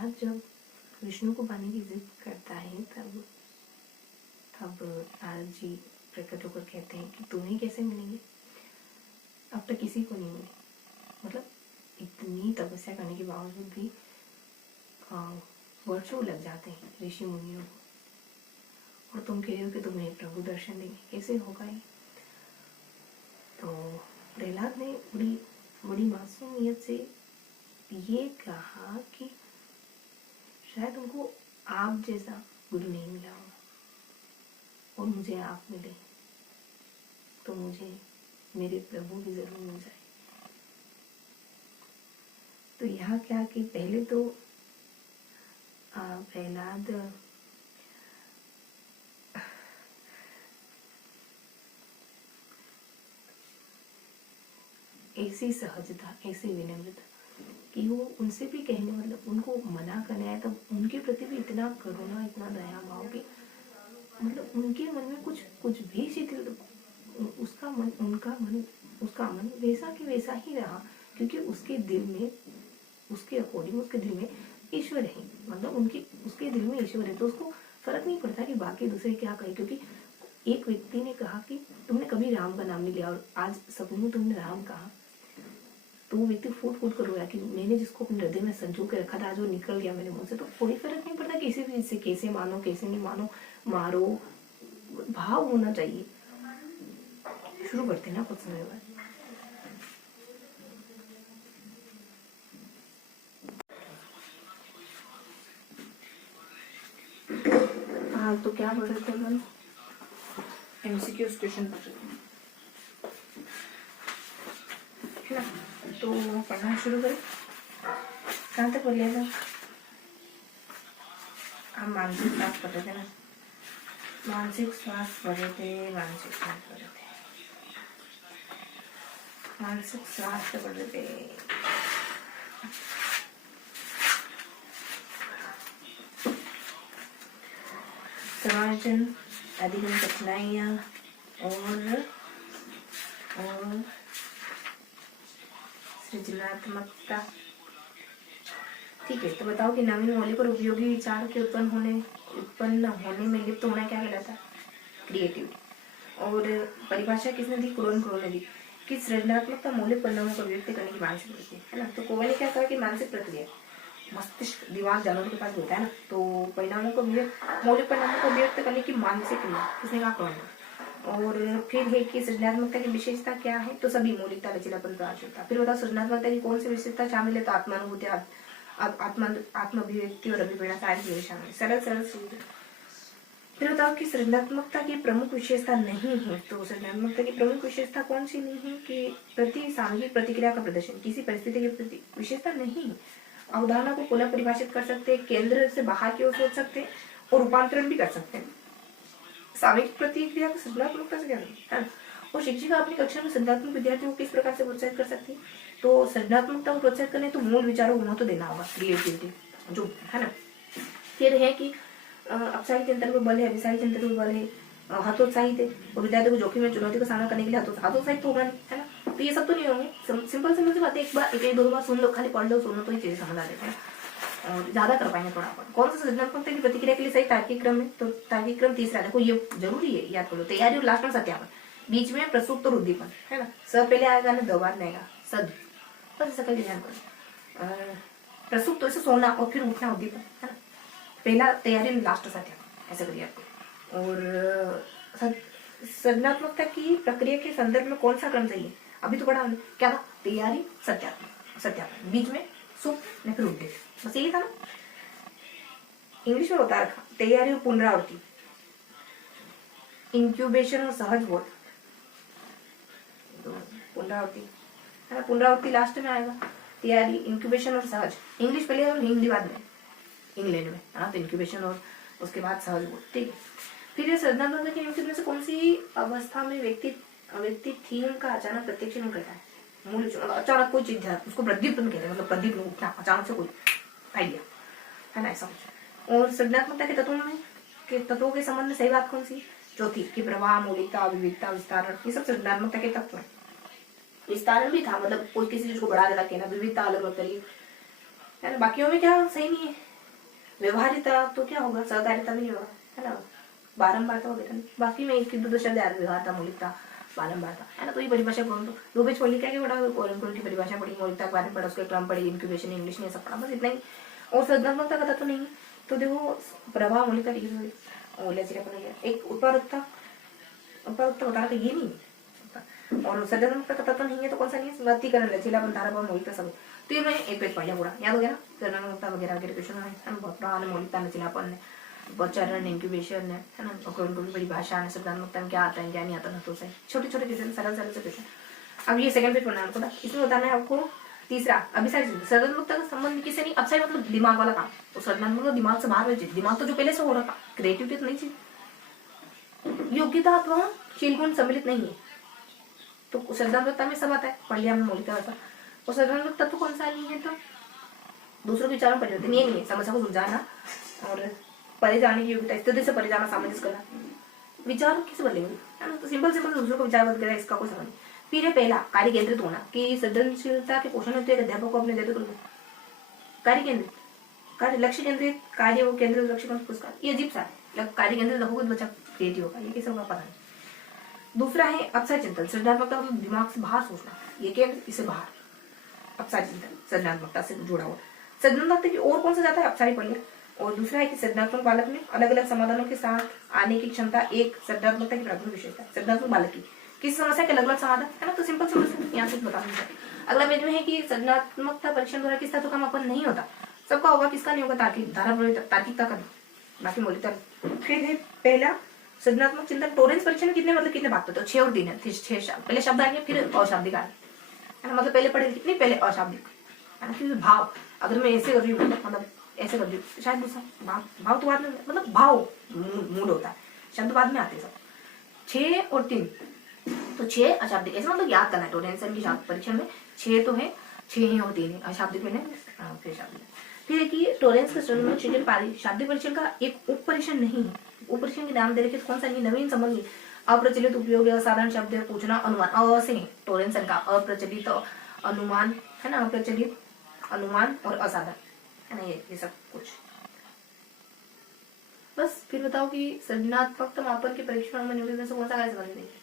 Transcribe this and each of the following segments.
प्रहलाद जब विष्णु को पाने की जिद करता है तब नारद जी प्रकट होकर कहते हैं कि तुम्हें कैसे मिलेंगे, अब तक किसी को नहीं मिले। मतलब इतनी तपस्या करने के बावजूद भी वर्षों लग जाते हैं ऋषि मुनियों को, और तुम कह रहे हो कि तुम्हें प्रभु दर्शन देंगे, कैसे होगा ये। तो प्रहलाद ने बड़ी मासूमियत से ये कहा कि शायद उनको आप जैसा गुरु नहीं मिला होगा और मुझे आप मिले तो मुझे मेरे प्रभु भी जरूर मिल जाए। तो यहाँ क्या कि पहले तो प्रहलाद ऐसी सहजता, ऐसी विनम्रता कि वो उनसे भी कहने, मतलब उनको मना करने आया तब उनके प्रति भी इतना करुणा, इतना दया भाव कि मतलब उनके मन में कुछ भी शिथिल, उसका मन वैसा कि वैसा ही रहा, क्योंकि उसके दिल में, उसके अकॉर्डिंग उसके दिल में ईश्वर है। मतलब उसके दिल में ईश्वर है, तो उसको फर्क नहीं पड़ता कि बाकी दूसरे क्या कहे। क्योंकि एक व्यक्ति ने कहा कि तुमने कभी राम का नाम नहीं लिया और आज सपने में तुमने राम कहा, तो वो व्यक्ति फूट कर रोया कि मैंने जिसको अपने हृदय में संजो के रखा था आज वो निकल गया मेरे मुंह से। तो कोई फर्क नहीं पड़ता किसी भी चीज से, कैसे मानो कैसे नहीं मानो, मारो, भाव होना चाहिए। शुरू करते ना कुछ समय बाद। हाँ, तो क्या पढ़ रहे थे अपन? MCQs क्वेश्चन पढ़ रहे थे, है ना। तो पढ़ना शुरू करें। कहाँ तक पढ़ लिया था? हम मानसिक स्वास्थ्य पढ़ रहे थे ना, मानसिक स्वास्थ्य पढ़ रहे थे, मानसिक स्वास्थ्य पढ़ रहे थे। समायोजन, अधिगम कठिनाइयाँ और सृजनात्मकता। ठीक है, तो बताओ कि नवीन मौलिक और उपयोगी विचार के उत्पन्न होने में लिप्त होना क्या कहलाता है? क्रिएटिविटी। और परिभाषा किसने दी? क्रोन ने दी कि सृजनात्मकता मौलिक परिणामों को व्यक्त करने की मानसिक प्रक्रिया, है ना। तो कोवन ने क्या कहा कि मानसिक प्रक्रिया, मस्तिष्क, दिमाग जानवरों के पास होता है ना, तो मौलिक परिणामों को व्यक्त करने की मानसिक क्रिया, किसने कहा? क्रोन। और फिर है कि सृजनात्मकता की विशेषता क्या है? तो सभी, मौलिकता, लचीलापन, प्रभावशीलता। फिर बताओ सृजनात्मकता की कौन सी विशेषता शामिल है? तो आत्मानुभूति, आत्म अभिव्यक्ति और अभिप्रेरणा सारी चीजें शामिल। सरल सीधे। फिर बताओ कि सृजनात्मकता की प्रमुख विशेषता नहीं है। तो सृजनात्मकता की प्रमुख विशेषता कौन सी नहीं है? कि सामूहिक प्रतिक्रिया का प्रदर्शन, किसी परिस्थिति की विशेषता नहीं है। अवधारणा को पुनः परिभाषित कर सकते हैं, केंद्र से बाहर की ओर सोच सकते हैं और रूपांतरण भी कर सकते हैं। सामूहिक प्रतिक्रिया को सृजनात्मकता से क्या है। और शिक्षिका अपनी कक्षा में सृजनात्मक विद्यार्थियों को किस प्रकार से प्रोत्साहित कर सकती है? तो सृजनात्मकता को प्रोत्साहित करने तो मूल विचारों को महत्व देना होगा, क्रिएटिविटी जो है ना। फिर है कि अपसाही चिंतन पर बल है, विषाही चिंतन पर बल है, हतोत्साहित है और विद्यार्थी को जोखिम में चुनौती का सामना करने के लिए हतोत्साहित होगा नहीं, है ना। तो ये सब तो नहीं होंगे। सिंपल सी बात है, एक दो बार सुन लो, खाली पढ़ लो, सुन लो तो ये चीजें समझ आ जाती है और ज्यादा कर पाएंगे थोड़ा। कौन सा सृजनात्मकता की प्रतिक्रिया के लिए सही तार्किक क्रम है? तो तार्किक क्रम तीसरा, देखो ये जरूरी है, याद करो। तैयारी और लास्ट में सत्यापन, बीच में प्रसुप्त और उद्दीपन, है ना। स पहले आएगा ना, 2 बार आएगा सद, बस ऐसा करके ध्यान करो। प्रसुप्त तो सोना और फिर उठना, उद्दीपन, है ना। पहला तैयारी, लास्ट सत्यापन, ऐसा करिए आपको। और सृजनात्मकता की प्रक्रिया के संदर्भ में कौन सा क्रम सही है? अभी तो पढ़ा हमने, क्या था? तैयारी, सत्यापन, बीच में सुप्त ने फिर उद्दीपन, बस यही था ना। इंग्लिश में बता रखा, तैयारी और पुनरावृत्ति, इंक्यूबेशन और सहज बोध, पुनरावृत्ति, है ना। पुनरावृत्ति लास्ट में आएगा, तैयारी, इंक्यूबेशन और सहज। इंग्लिश पहले और हिंदी बाद में, इंग्लैंड में, हाँ। तो इंक्यूबेशन और उसके बाद सहज बोध, ठीक है। फिर सृजनात्मकता के नियम में से कौन सी अवस्था में व्यक्ति थीम का अचानक प्रत्यक्षण करता है? मूल, अचानक कोई चीज है उसको प्रदीप्त कहते हैं, मतलब प्रदीप्त उठना, अचानक से कोई आइडिया, है ना, ऐसा कुछ। और सृजनात्मकता के तत्वों के संबंध में सही बात कौन सी? चौथी, कि प्रवाह, मौलिकता, विविधता, विस्तारण, ये सब सृजनात्मकता के तत्व हैं। विस्तारण भी था, मतलब कोई किसी चीज को बढ़ा देना, कहना, विविधता, अलग अलग तरीके, है ना। बाकियों में क्या सही नहीं है? व्यवहारिता तो क्या होगा, सहकारिता भी नहीं होगा, है ना। बारंबारता वगैरह नहीं। बाकी में एक दो शब्द याद, व्यवहारता, मौलिकता, बारंबारता, है ना। तो ये परिभाषा कौन, तो दो पेज पढ़ लिया, क्या पढ़ा, कोलन की परिभाषा पढ़ी, मौलिकता के बारे में पढ़ा, उसके क्रम पढ़ी, इंक्यूबेशन, इंग्लिश ने सब पढ़ा, बस इतना ही। और सृजनात्मकता का तो नहीं। तो देखो प्रभाव, मौलिकता लिखी हुई और लचीलापन हो गया, एक उत्पादकता, उत्पादकता बता रहा ये नहीं, और सृजनात्मकता का तत्व नहीं है तो कौन सा नहीं है, वर्गीकरण, लचीलापन, धाराभाव, मौलिकता सब। तो ये मैं एक पेज पढ़ लिया पूरा, याद हो गया ना। सृजनात्मकता वगैरह वगैरह क्वेश्चन है, बहुत पुराना, मौलिकता, लचीलापन, चरण, इंक्यूबेशन है ना, और कोई परिभाषा है, सृजनात्मकता में क्या आता है क्या नहीं आता ना, तो सही छोटे छोटे क्वेश्चन, सरल सरल से क्वेश्चन। अब ये सेकंड पेज पढ़ना है आपको, इसमें बताना है आपको तीसरा अभिसारी। सृजनात्मकता का संबंध किसी नहीं, अभिसारी मतलब दिमाग वाला काम, तो सृजनात्मक दिमाग से बाहर हुई चीज, दिमाग तो जो पहले से हो रखा, क्रिएटिविटी तो नहीं चीज। योग्यता अथवा शील गुण सम्मिलित नहीं है, तो सृजनात्मकता में सब आता है, पढ़ लिया हमने मौलिकता का। और सृजनात्मक तत्व कौन सा नहीं है, तो दूसरों के विचारों में परिवर्तन, ये नहीं है, समस्या को सुलझाना और परे जाने की योग्यता, स्थिति से परे जाना, सामंजस्य करना, विचार किसे बदलेंगे, है ना। तो सिंपल सिंपल दूसरों को विचार बदल, इसका कोई समझ नहीं। फिर है पहला, कार्य केंद्रित होना, कि सृजनशीलता के पोषण हेतु एक अध्यापक को अपने नेतृत्व, कार्य केंद्रित, कार्य लक्ष्य केंद्रित, कार्य वो केंद्रित लक्ष्य पुरस्कार, ये अजीब सा है, कार्य केंद्रित रखोगे तो बच्चा क्रिएटिव होगा, ये किसी को पता नहीं। दूसरा है अपसारी चिंतन, सृजनात्मकता मतलब दिमाग से बाहर सोचना, ये केंद्र इसे बाहर, अपसारी चिंतन सृजनात्मकता से जुड़ा हुआ। सृजनात्मकता की और कौन सा जाता है, अपसारी पढ़ लिया। और दूसरा है कि सृजनात्मक बालक में अलग अलग समाधानों के साथ आने की क्षमता, एक सृजनात्मकता की प्राथमिक विशेषता। सृजनात्मक बालक की किसी समस्या के अलग अलग समाधान, है ना। तो सिंपल सिंपल यहाँ से बता दूंगा। अगला पेज में है कि सृजनात्मकता परीक्षण द्वारा किस तत्व का मापन नहीं होता, सबका होगा, किसका नहीं होगा, तार्किक, तार्किकता का, बाकी मौलिकता। फिर है पहला सृजनात्मक चिंतन, टोरेंस परीक्षण कितने मतलब कितने भाग होते हैं, 6 और 3 है, 6 शब्द, पहले शब्द आएंगे फिर अशाब्दिक आएंगे, है ना। मतलब पहले पढ़े कितने, पहले अशाब्दिक, है ना। फिर भाव, अगर मैं ऐसे कर रही हूँ मतलब ऐसे कर रही हूँ, शायद दूसरा भाव, भाव तो बाद में, मतलब भाव मूड होता है, शब्द बाद में आते हैं सब। 6 और 3, तो 6 अशाब्दिक, ऐसे मतलब याद करना है। टोरेंस की परीक्षण में 6 तो है, 6 है और 3 है, अशाब्दिक में फिर शाब्दिक। फिर कि टोरेंस के शाब्दिक परीक्षण का एक उप परीक्षण नहीं है, उप परीक्षण के नाम दे रखे कौन सा नहीं, नवीन संबंधी, अप्रचलित उपयोग, असाधारण शब्द पूछना, अनुमान, अ से टोरेंस का अप्रचलित अनुमान, है ना, अप्रचलित अनुमान और असाधारण, है ना, ये सब कुछ। बस फिर बताओ कि सृजनात्मकता मापन के परीक्षण में निम्नलिखित में से कौन सा कार्य संबंधित है।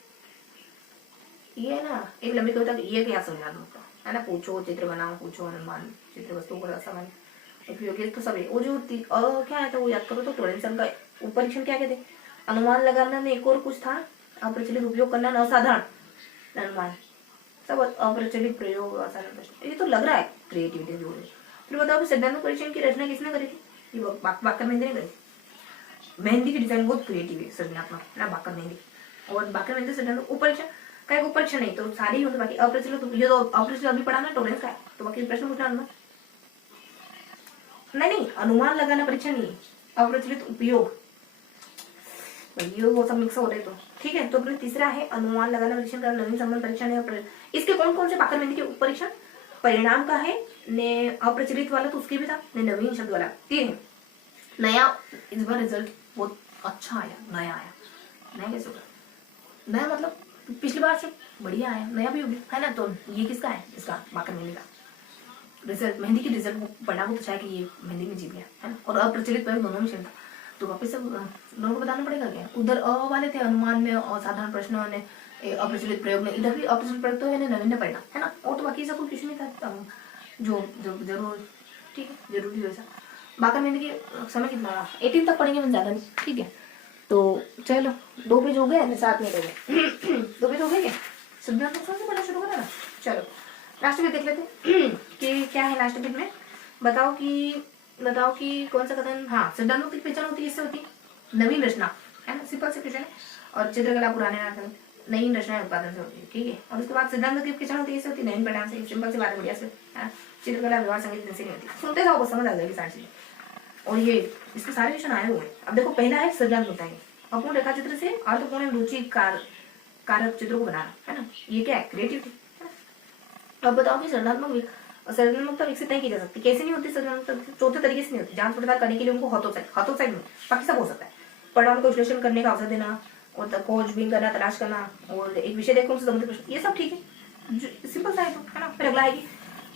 ये है ना एक लंबी कविता, ये क्या सृजनात्मकता, है ना, पूछो, चित्र बनाओ, पूछो, अनुमान, चित्र वस्तु को असामान्य उपयोगी, तो सब है। वो जो क्या है, तो वो याद करो। तो टोरेंस का परीक्षण क्या कहते, अनुमान लगाना में एक और कुछ था, अप्रचलित उपयोग करना, असाधारण अनुमान, सब अप्रचलित प्रयोग, असाधारण प्रश्न, ये तो लग रहा है क्रिएटिविटी जो है। फिर बताओ सैद्धांतिक परीक्षण की रचना किसने करी थी, ये बाकर मेहंदी ने करी। मेहंदी की डिजाइन बहुत क्रिएटिव है, सृजनात्मक, है ना, बाकर मेहंदी। और बाकर मेहंदी सृजनात्मक उपरीक्षण का एक उपरीक्षण नहीं, तो सारे ही होते, बाकी अप्रचलित, ये तो अप्रचलित अभी पढ़ा ना टोरेंस का, तो बाकी प्रश्न पूछना अनुमान नहीं, अनुमान लगाना परीक्षण नहीं, अप्रचलित उपयोग, ये वो सब मिक्स हो रहे, तो ठीक है। तो तीसरा है अनुमान लगाना परीक्षण का नवीन संबंध परीक्षण है। इसके कौन कौन से बाकर मेहंदी के परीक्षण, परिणाम का है ने, अप्रचलित वाला तो उसके भी था, ने नवीन शब्द वाला, 3 है। नया, इस बार रिजल्ट बहुत अच्छा आया, नया आया, नया कैसे होगा, नया मतलब पिछली बार से बढ़िया आया, नया भी होगी, है ना। तो ये किसका है, इसका बाकर मेहंदी का रिजल्ट, मेहंदी की रिजल्ट वो बड़ा वो तो कि ये मेहंदी में जीत गया, है ना। और अप्रचलित प्रयोग दोनों में था, तो वापस सब दोनों को बताना पड़ेगा क्या। उधर अ वाले थे अनुमान में और साधारण प्रश्नों ने, अप्रचलित प्रयोग में, इधर भी अप्रचलित प्रयोग तो है, नवीन परिणाम, है ना। और तो बाकी सब कुछ नहीं था, जो जरूर ठीक है, जरूरी वैसा। बाकर मेहंदी की समय कितना रहा, 18 तक पढ़ेंगे, मैं ज्यादा नहीं, ठीक है। तो चलो 2 पेज हो गए, 7 मिनट हो गए, 2 पेज हो गए क्या, सृजनात्मक से पढ़ना शुरू करा ना। चलो लास्ट पेज देख लेते कि क्या है लास्ट पेज में। बताओ कि कौन सा कथन, हाँ, सृजनात्मक की पहचान होती है, इससे होती है नवीन रचना, है ना, सिंपल से क्वेश्चन है। और चित्रकला पुराने नई रचना उत्पादन से होती है, ठीक है। और उसके बाद सिद्धांत की पहचान होती है, इससे होती है नवीन परिणाम से, सिंपल सी बात है, बढ़िया से, है ना। चित्रकला, व्यवहार, संगीत से नहीं होती, सुनते जाओ समझ आ जाएगी सारी चीजें। और ये इसके सारे क्वेश्चन आए हुए हैं। अब देखो पहला है सृजनात्मकता है, अपूर्ण रेखा चित्र से अर्थपूर्ण रुचि कारक चित्रों को बनाना, है ना, ये क्या है, क्रिएटिविटी, है ना। अब बताओ कि सृजनात्मकता विकसित नहीं की जा सकती, कैसे नहीं होती सृजनात्मकता, चौथे तरीके से नहीं होती। जांच पड़ताल करने के लिए उनको हतोत्साहित में, बाकी सब हो सकता है, परिणाम को विश्लेषण करने का अवसर देना, और खोजबीन करना, तलाश करना, और एक विषय देखकर उनसे संबंधित प्रश्न, ये सब ठीक है, सिंपल सा है, तो है ना। फिर अगला है कि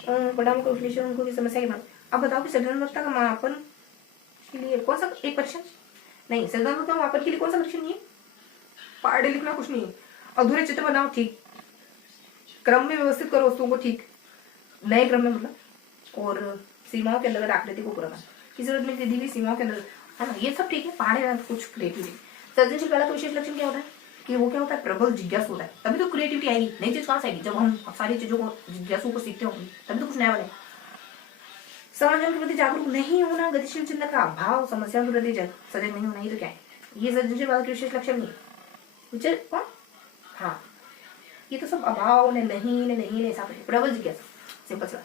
परिणाम को विश्लेषण, उनको की समस्या के बाद। अब बताओ कि सृजनात्मकता का मापन के लिए कौन सा एक परीक्षण नहीं, सृजनात्मकता मापन के लिए कौन सा परीक्षण नहीं है, पढ़ लिखना कुछ नहीं है। अधूरे चित्र बनाओ ठीक, क्रम में व्यवस्थित करो वस्तुओं को ठीक, नए क्रम में मतलब, और सीमाओं के अंदर आकृति को पूरा करना, किसी जरूरत में यदि भी सीमाओं के अंदर, है ना, ये सब ठीक है। पढ़े कुछ क्रिएटिविटी। सृजनशील कला का विशेष लक्षण क्या होता है कि वो क्या होता है, प्रबल जिज्ञासु होता है, तभी तो क्रिएटिविटी आएगी। नई चीज कहाँ से आएगी, जब हम सारी चीजों को जिज्ञासु को सीखते होंगे तभी तो कुछ नया बनेगा। समाधान के प्रति जागरूक नहीं होना, गतिशील चिंतन का अभाव, समस्याओं के प्रति सजग नहीं होना, ये तो क्या है, ये सृजनशील कला के विशेष लक्षण नहीं कौन, हाँ ये तो सब अभाव ने नहीं ऐसा प्रबल जिज्ञासा, सिंपल सा।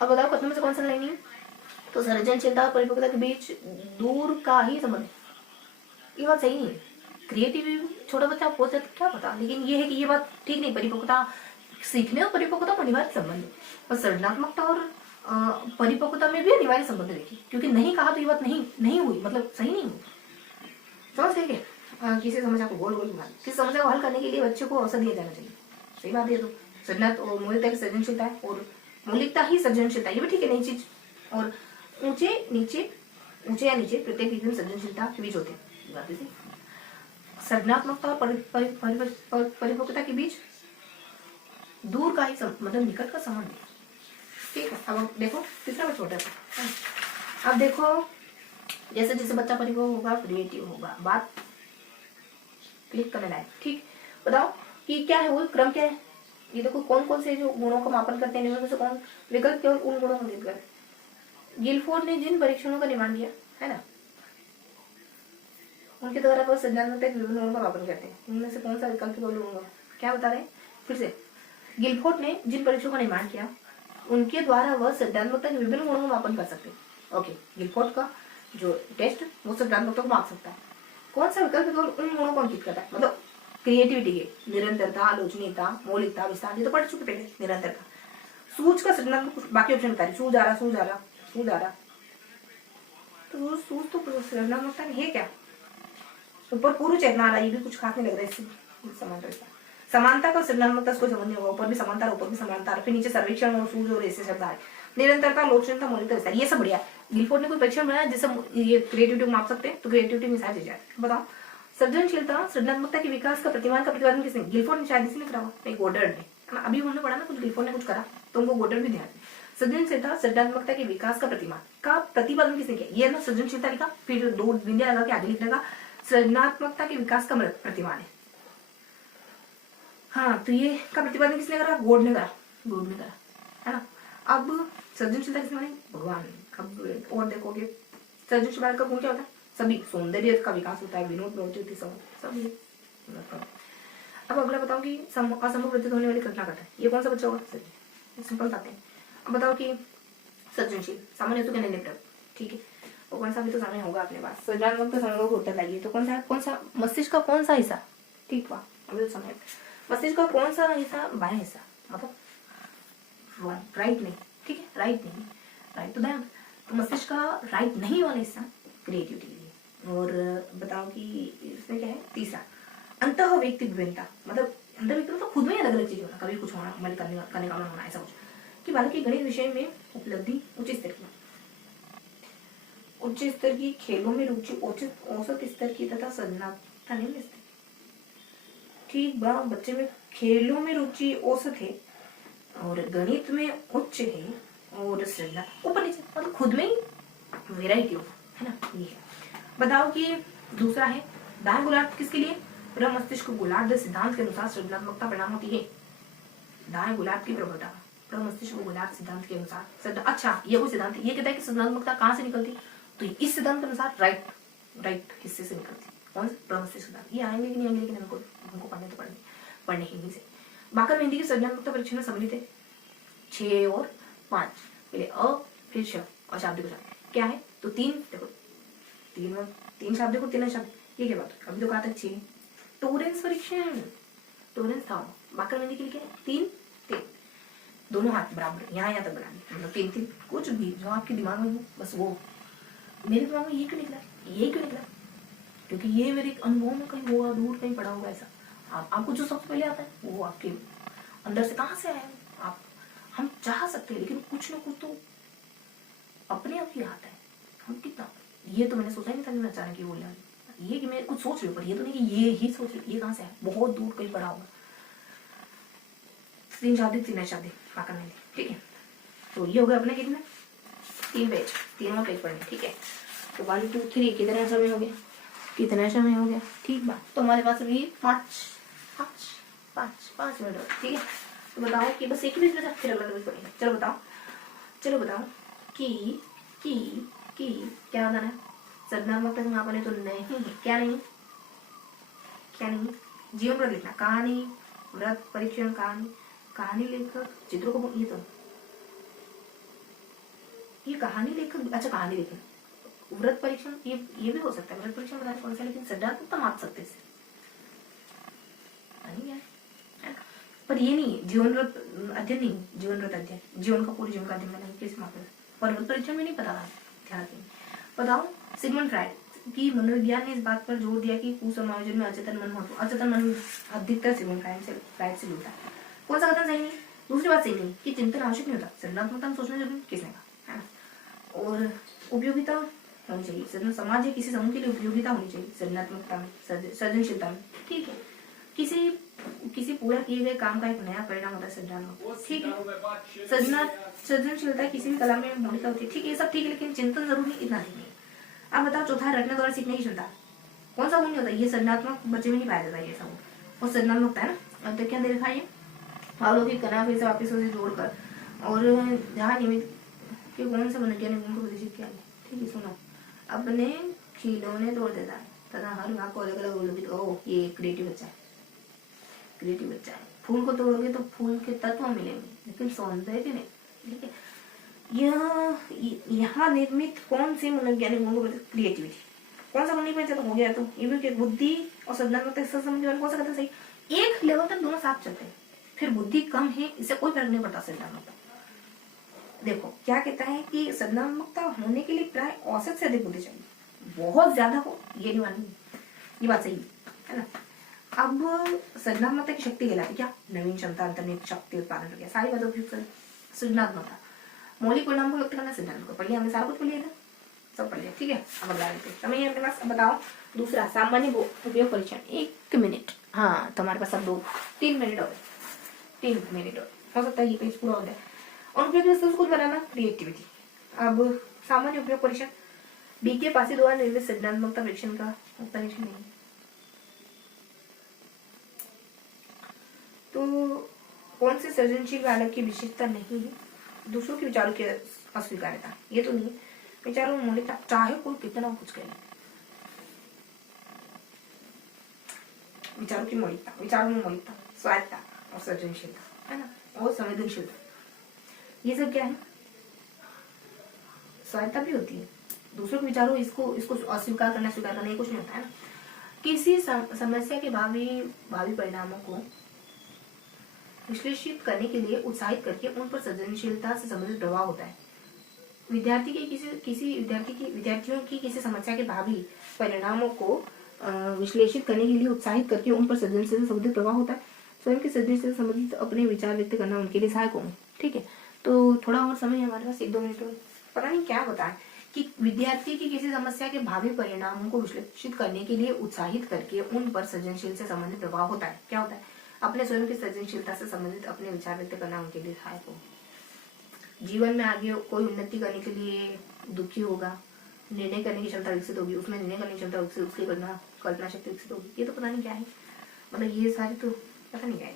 अब बताओ कथनों में से कौन सा लाइन है, तो सृजनशीलता और परिपक्वता के बीच दूर का ही संबंध है। ये बात सही नहीं है, क्रिएटिव छोटा बच्चा हो सकता क्या पता, लेकिन ये है कि ये बात ठीक नहीं, परिपक्वता सीखने और परिपक्वता पर अनिवार्य संबंध है, और सृजनात्मकता और परिपक्वता में भी अनिवार्य संबंध देखिए, क्योंकि नहीं कहा तो ये बात नहीं हुई, मतलब सही नहीं हुई। समझ गए क्या, किसी समस्या को गोल घुमा, किसी समस्या को हल करने के लिए बच्चे को अवसर दिया जाना चाहिए, सही बात है। तो सृजनात्मक मौलिकता की सृजनशीलता है, और मौलिकता ही सृजनशीलता, ये भी ठीक है, नई चीज, और ऊंचे या नीचे प्रत्येक विभिन्न सृजनशीलता के बीच होते हैं। सृजनात्मकता और परिपक्वता के बीच दूर का ही मतलब निकट का संबंध है, ठीक है। अब देखो तीसरा बच्चा छोटा है, अब देखो जैसे जैसे बच्चा परिपक्व होगा क्रिएटिव होगा, बात क्लिक करने लायक, ठीक। बताओ कि क्या है वो क्रम क्या है, ये देखो कौन कौन से जो गुणों का मापन करते हैं, इनमें से कौन विकल्प केवल उन गुणों को इंगित करे। गिलफोर्ड ने जिन परीक्षणों का निर्माण किया है ना, उनके द्वारा वह सृजनात्मकता के विभिन्न गुणों का मापन करते हैं, उनमें से कौन सा विकल्प केवल उन गुणों, क्या बता रहे हैं फिर से, गिलफोर्ड ने जिन परीक्षणों का निर्माण किया उनके द्वारा वह सृजनात्मकता के विभिन्न गुणों का मापन कर सकते हैं। ओके, गिलफोर्ड का जो टेस्ट वो सृजनात्मकता को माप सकता है। कौन सा विकल्प केवल उन गुणों को अंकित करता है, मतलब क्रिएटिविटी के निरंतरता, आलोचनीयता, मौलिकता, विस्तार, ये तो पढ़ चुके पहले। निरंतरता, सूझ का सृजनात्मक, बाकी ऑप्शन बता रही, सूझ आ रहा, तो सूझ तो सृजनात्मकता है क्या, ऊपर पूर्व चेतना आ रहा है, ये भी कुछ खास नहीं लग रहा है इससे। समानता का सृजनात्मकता कोई संबंध नहीं होगा, ऊपर भी समानता, ऊपर भी समानता, फिर नीचे सर्वेक्षण और सूझ और ऐसे शब्द आए, निरंतरता, आलोचनीयता, मौलिकता, विस्तार, ये सब बढ़िया। गिलफोर्ड ने कोई परीक्षण बनाया जिससे ये क्रिएटिविटी को माप सकते हैं, तो क्रिएटिविटी में सारी चीजें। बताओ सृजनशीलता सृजनात्मकता के विकास का प्रतिपादन किसने, गिलफोर्ड ने शायद इसलिए करा हुआ, नहीं गोडर्ड ने, अभी हमने पढ़ा ना कुछ गिलफोर्ड ने कुछ करा, तो उनको गोडर्ड भी ध्यान। सृजनशीलता सृजनात्मकता के विकास का प्रतिपादन किसने किया, ये ना सृजनशीलता लिखा, फिर 2 बिंदियां लगा के आगे लिखने का सृजनात्मकता के विकास का प्रतिमान है। हाँ, तो ये का प्रतिपादन किसने करा, गोड ने करा, है ना। अब सृजनशीलता किसने मानी, भगवान। अब और देखोगे सृजनशीलता का गुण क्या होता है, सभी सौंदर्य का विकास होता है, विनोद प्रवृत्ति सब। अब अगला बताओ कि असंभव प्रतीत होने वाली घटना घटा है, ये कौन सा बच्चा होगा, सिंपल बातें। अब बताओ कि सृजनशील सामान्य तो कहने लग, ठीक है, वो कौन सा भी तो समय होगा अपने पास, सृजनात्मक संयोग को उत्तर लाइए, तो कौन सा मस्तिष्क का कौन सा हिस्सा, ठीक हुआ अभी तो समय, मस्तिष्क का कौन सा हिस्सा, बायां हिस्सा, मतलब राइट नहीं, ठीक है, राइट तो ध्यान, तो मस्तिष्क का राइट नहीं वाला हिस्सा क्रिएटिविटी के लिए। और बताओ कि इसमें क्या है, तीसरा अंतः व्यक्ति विभिन्नता, मतलब अंतर व्यक्ति मतलब खुद में अलग अलग चीजें होना, कभी कुछ होना, मन करने का मन होना, ऐसा कुछ कि बालक की गणित विषय में उपलब्धि उच्च स्तर की, खेलों में रुचि औसत स्तर की तथा सृजनात्मकता निम्न स्तर, ठीक बा, बच्चे में खेलों में रुचि औसत है और गणित में उच्च है और सृजना ऊपर नीचे, मतलब खुद में ही वेराइटी हो, है ना, ये है। बताओ कि दूसरा है दाएं गोलार्ध किसके लिए, प्रमस्तिष्क गोलार्ध सिद्धांत के अनुसार सृजनात्मकता परिणाम होती है, दाएं गोलार्ध की प्रबलता प्रमस्तिष्क गोलार्ध सिद्धांत के अनुसार। अच्छा, ये वो सिद्धांत ये कहता है कि सृजनात्मकता कहाँ से निकलती, तो इस सिद्धांत के अनुसार राइट हिस्से से निकलती, कौन सा, प्रमस्तिष्क सिद्धांत। ये आएंगे कि नहीं आएंगे, लेकिन हमको पढ़ने हिंदी से। बाकर मेहंदी की सृजनात्मकता परीक्षण में सम्मिलित है 6 और 5, पहले अ फिर श और शाब्दिक शब्द क्या है, तो 3 देखो, 3 शब्द देखो, 3 शब्द, ये क्या बात, अभी तो कहा था 6। टोरेंस परीक्षण, टोरेंस था बाकर मेहंदी के लिए, क्या है 3 दोनों हाथ बराबर यहाँ तक बनाने, मतलब 3 कुछ भी जो आपके दिमाग में हो, बस वो मेरे दिमाग में ये क्यों निकला, क्योंकि ये मेरे अनुभव में कहीं हुआ, दूर कहीं पड़ा होगा ऐसा। आपको जो सबसे पहले आता है वो आपके अंदर से कहाँ से आया है, हम चाह सकते हैं, लेकिन कुछ ना कुछ तो अपने आप ही आता है, हम कितना ये तो मैंने सोचा ही नहीं था कि मैं अचानक ही बोलने वाली, ये कि मैं कुछ सोच रही हूँ पर ये तो नहीं कि ये ही सोच रही, ये कहाँ से है, बहुत दूर कहीं पड़ा होगा। 3 शादी 3 शादी पाकर नहीं, ठीक है। तो ये हो गया अपने कितने 3 पेज, 3वां पेज पढ़ने, ठीक है। तो 1 2 3 कितना समय हो गया, कितना समय हो गया, ठीक बात। तो हमारे पास अभी 5 मिनट हो, ठीक है। तो बताओ कि बस एक ही पेज में फिर अगला पेज पढ़ेंगे। चलो बताओ कि क्या बताना है, सृजनात्मक तक वहां पर तो नहीं है, क्या नहीं, जीवन व्रत लिखना, कहानी व्रत परीक्षण, कहानी लेखक चित्रों को, ये कहानी लेखक, अच्छा कहानी लेखक व्रत परीक्षण, ये भी हो सकता है, व्रत परीक्षण बताने कौन सा, लेकिन सृजनात्मक तो माप सकते हैं पर ये नहीं जीवन व्रत अध्ययन, नहीं जीवन व्रत अध्ययन, जीवन का पूरे जीवन का अध्ययन नहीं, किस माप और व्रत परीक्षण में नहीं पता था, ध्यान रखेंगे। बताओ सिगमंड फ्राइड की मनोविज्ञान ने इस बात पर जोर दिया कि कुसमायोजन में अचेतन मन महत्व, अचेतन मन अधिकतर सिगमंड फ्राइड से मिलता है। कौन सा कथन सही नहीं, दूसरी बात सही नहीं कि चिंतन आवश्यक नहीं होता, सृजनात्मकता सोचना जरूरी, किसने कहा, है ना। और उपयोगिता होनी चाहिए, समाज या किसी समूह के लिए उपयोगिता होनी चाहिए सृजनात्मकता में, सृजनशीलता में, ठीक है। किसी पूरा किए गए काम का एक नया परिणाम होता है सृजनात्मक, ठीक है। सृजनशीलता किसी भी कला में मौलिक होती है, ठीक है, ये सब ठीक है, लेकिन चिंतन जरूरी इतना नहीं है। अब बताओ चौथा, रटने द्वारा सीखने की क्षमता, कौन सा गुण नहीं होता, ये सृजनात्मक बच्चे में नहीं पाया जाता ये सब, और सृजनात्मकता है ना। अब तो क्या दे रखा है, अवलोकित करना, फिर से वापिस उसे जोड़कर, और जहाँ निमित्त के कौन से मनोवैज्ञानिक गुण को प्रदर्शित किया है, ठीक है। सुनो, अपने खिलौने तोड़ देता है तथा हर भाग को अलग अलग अवलोकित, ओह ये क्रिएटिव बच्चा है, क्रिएटिव बच्चा है। फूल को तोड़ोगे तो फूल के तत्व मिलेंगे लेकिन सौंदर्य नहीं, ठीक है। यहाँ निर्मित कौन से मनोवैज्ञानिक गुण को, क्रिएटिविटी, कौन सा गुण नहीं पहचान, तो हो गया। तो ये बुद्धि और सृजनात्मकता संबंध कौन सा कहते हैं सही, एक लेवल तक दोनों साथ चलते हैं, फिर बुद्धि कम है इससे कोई फर्क नहीं पड़ता सृजनात्मकता। देखो क्या कहता है कि सृजनात्मकता होने के लिए प्राय औसत से अधिक बुद्धि चाहिए, बहुत ज्यादा हो ये नहीं मानी, ये बात सही है ना। अब सृजनात्मकता की शक्ति कहलाती क्या, नवीन क्षमता, अंतर्निहित शक्ति, उत्पादन प्रक्रिया, सारी बातों की सृजनात्मकता, मौलिक परिणाम को व्यक्त करना सृजनात्मक, पढ़ लिया हमने, सारा कुछ पढ़ लिया था, सब पढ़ लिया, ठीक है। अब अगला समय अपने पास। बताओ दूसरा सामान्य उपयोग परीक्षण, 1 मिनट, हाँ तो हमारे पास अब 3 मिनट और 3 मिनट और हो सकता है ये पेज पूरा हो जाए। और उपयोग खुद बनाना, क्रिएटिविटी। अब सामान्य उपयोग परीक्षण, बीके पासी द्वारा निर्मित सृजनात्मकता परीक्षण का परीक्षण नहीं, तो कौन से सृजनशील बालक की विशेषता नहीं है, दूसरों के विचारों की अस्वीकार्यता, ये तो नहीं, विचारों में मौलिकता, चाहे कोई कितना कुछ करे, विचारों की मौलिकता, विचारों में मौलिकता, स्वायत्ता और सृजनशीलता, है ना, और संवेदनशीलता, ये सब क्या है, स्वायत्ता भी होती है, दूसरों के विचारों इसको अस्वीकार करना, स्वीकार करना, ये कुछ नहीं होता है ना। किसी समस्या के भावी परिणामों को विश्लेषित करने के लिए उत्साहित करके उन पर सृजनशीलता से संबंधित प्रभाव होता है। विद्यार्थियों की किसी समस्या के भावी परिणामों को विश्लेषित करने के लिए उत्साहित करके उन पर सृजनशीलता से संबंधित प्रभाव होता है। स्वयं के सृजनशीलता से संबंधित अपने विचार व्यक्त करना उनके लिए सहायक होंगे, ठीक है। तो थोड़ा और समय हमारे पास 1-2 मिनट और, पता नहीं क्या होता है कि विद्यार्थी की किसी समस्या के भावी परिणामों को विश्लेषित करने के लिए उत्साहित करके उन पर सृजनशील से संबंधित प्रभाव होता है। क्या होता है, अपने स्वयं की सृजनशीलता से संबंधित अपने विचार व्यक्त करना उनके लिए सहायक हो। जीवन में आगे कोई उन्नति करने के लिए दुखी होगा, निर्णय करने की क्षमता विकसित होगी, उसमें निर्णय करने की क्षमता विकसित, उसकी कल्पना शक्ति विकसित होगी, ये तो पता नहीं क्या है, मतलब ये सारी तो पता नहीं क्या है।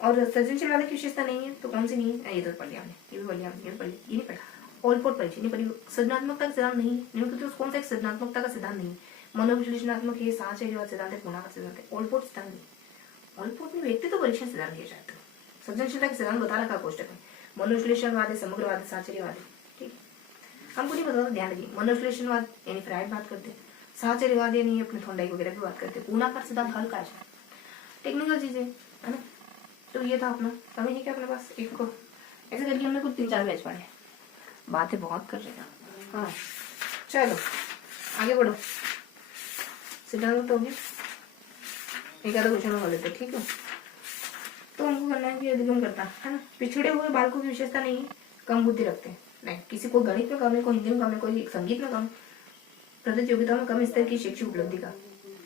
और सृजनशील वाले की विशेषता नहीं है तो कौन सी नहीं है, ये तो पढ़ लिया हमने, ये भी पढ़ लिया हमने, ये भी पढ़ लिया, ये नहीं पढ़ा। और रिपोर्ट पढ़ी नहीं पढ़ी, सृजनात्मकता का सिद्धांत नहीं क्योंकि कौन सा एक सृजनात्मकता का सिद्धांत नहीं, मनोविश्लेषणात्मक है, साहचर्यवाद सिद्धांत है, पूर्णा का सिद्धांत है, और रिपोर्ट सिद्धांत नहीं। और रिपोर्ट में व्यक्ति तो परीक्षण सिद्धांत दिया जाता है, सृजनशीलता के सिद्धांत बता रखा कोष्टक में, मनोविश्लेषणवाद है, समग्रवाद है, साहचर्यवाद है, ठीक है। हमको नहीं पता, ध्यान रखिए, मनोविश्लेषणवाद यानी फ्राइड बात करते हैं, साहचर्यवाद यानी अपने थॉर्नडाइक वगैरह भी बात करते हैं, पूर्णा का सिद्धांत हल्का है, टेक्निकल चीजें है ना। तो ये था अपना समय ही क्या अपने पास, एक को ऐसे करके हमने कुछ 3-4 बैच पढ़े, बातें बहुत कर रहे हैं। हाँ चलो आगे बढ़ो, सिद्धांत तो हो गया, एक आधा क्वेश्चन हो लेते, ठीक है। तो हमको करना है कि अधिगम करता है ना, पिछड़े हुए बालकों की विशेषता नहीं, कम बुद्धि रखते हैं, नहीं किसी को गणित में कम है, कोई हिंदी में कम है, कोई संगीत में कम है, प्रदत्त योग्यताओं में कम स्तर की शैक्षिक उपलब्धि का,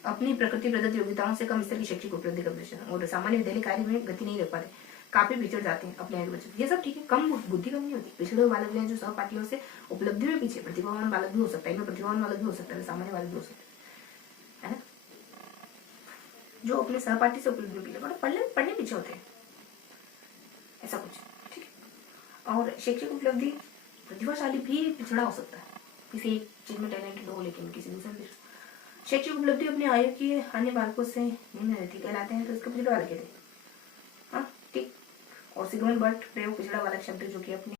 अपनी प्रकृति प्रदत्त योग्यताओं से कम स्तर की शैक्षिक उपलब्धि का प्रदर्शन, और सामान्य विद्यालय कार्य में गति नहीं रख पाते, काफी पिछड़ जाते हैं अपने आगे बच्चे, ये सब ठीक है। कम बुद्धि कम नहीं होती, पिछड़े हुए बालक हैं जो सहपाठियों से उपलब्धि में पीछे, प्रतिभावान बालक भी हो सकता है, इनमें प्रतिभावान बालक भी हो सकता है, सामान्य बालक भी हो सकता है ना, जो अपने सहपाठी से उपलब्धि में पीछे, मतलब पढ़ने पीछे होते हैं, ऐसा कुछ, ठीक है। और शैक्षिक उपलब्धि प्रतिभाशाली भी पिछड़ा हो सकता है, किसी एक चीज में टैलेंटेड हो लेकिन किसी दूसरे में। शैक्षिक उपलब्धि अपने आयु के अन्य बालकों से निम्न रहती कहलाते हैं, तो इसको पिछड़ा बालक कहते हैं, हाँ ठीक। और सिगमंड बर्ट प्रयोग पिछड़ा बालक शब्द जो कि अपने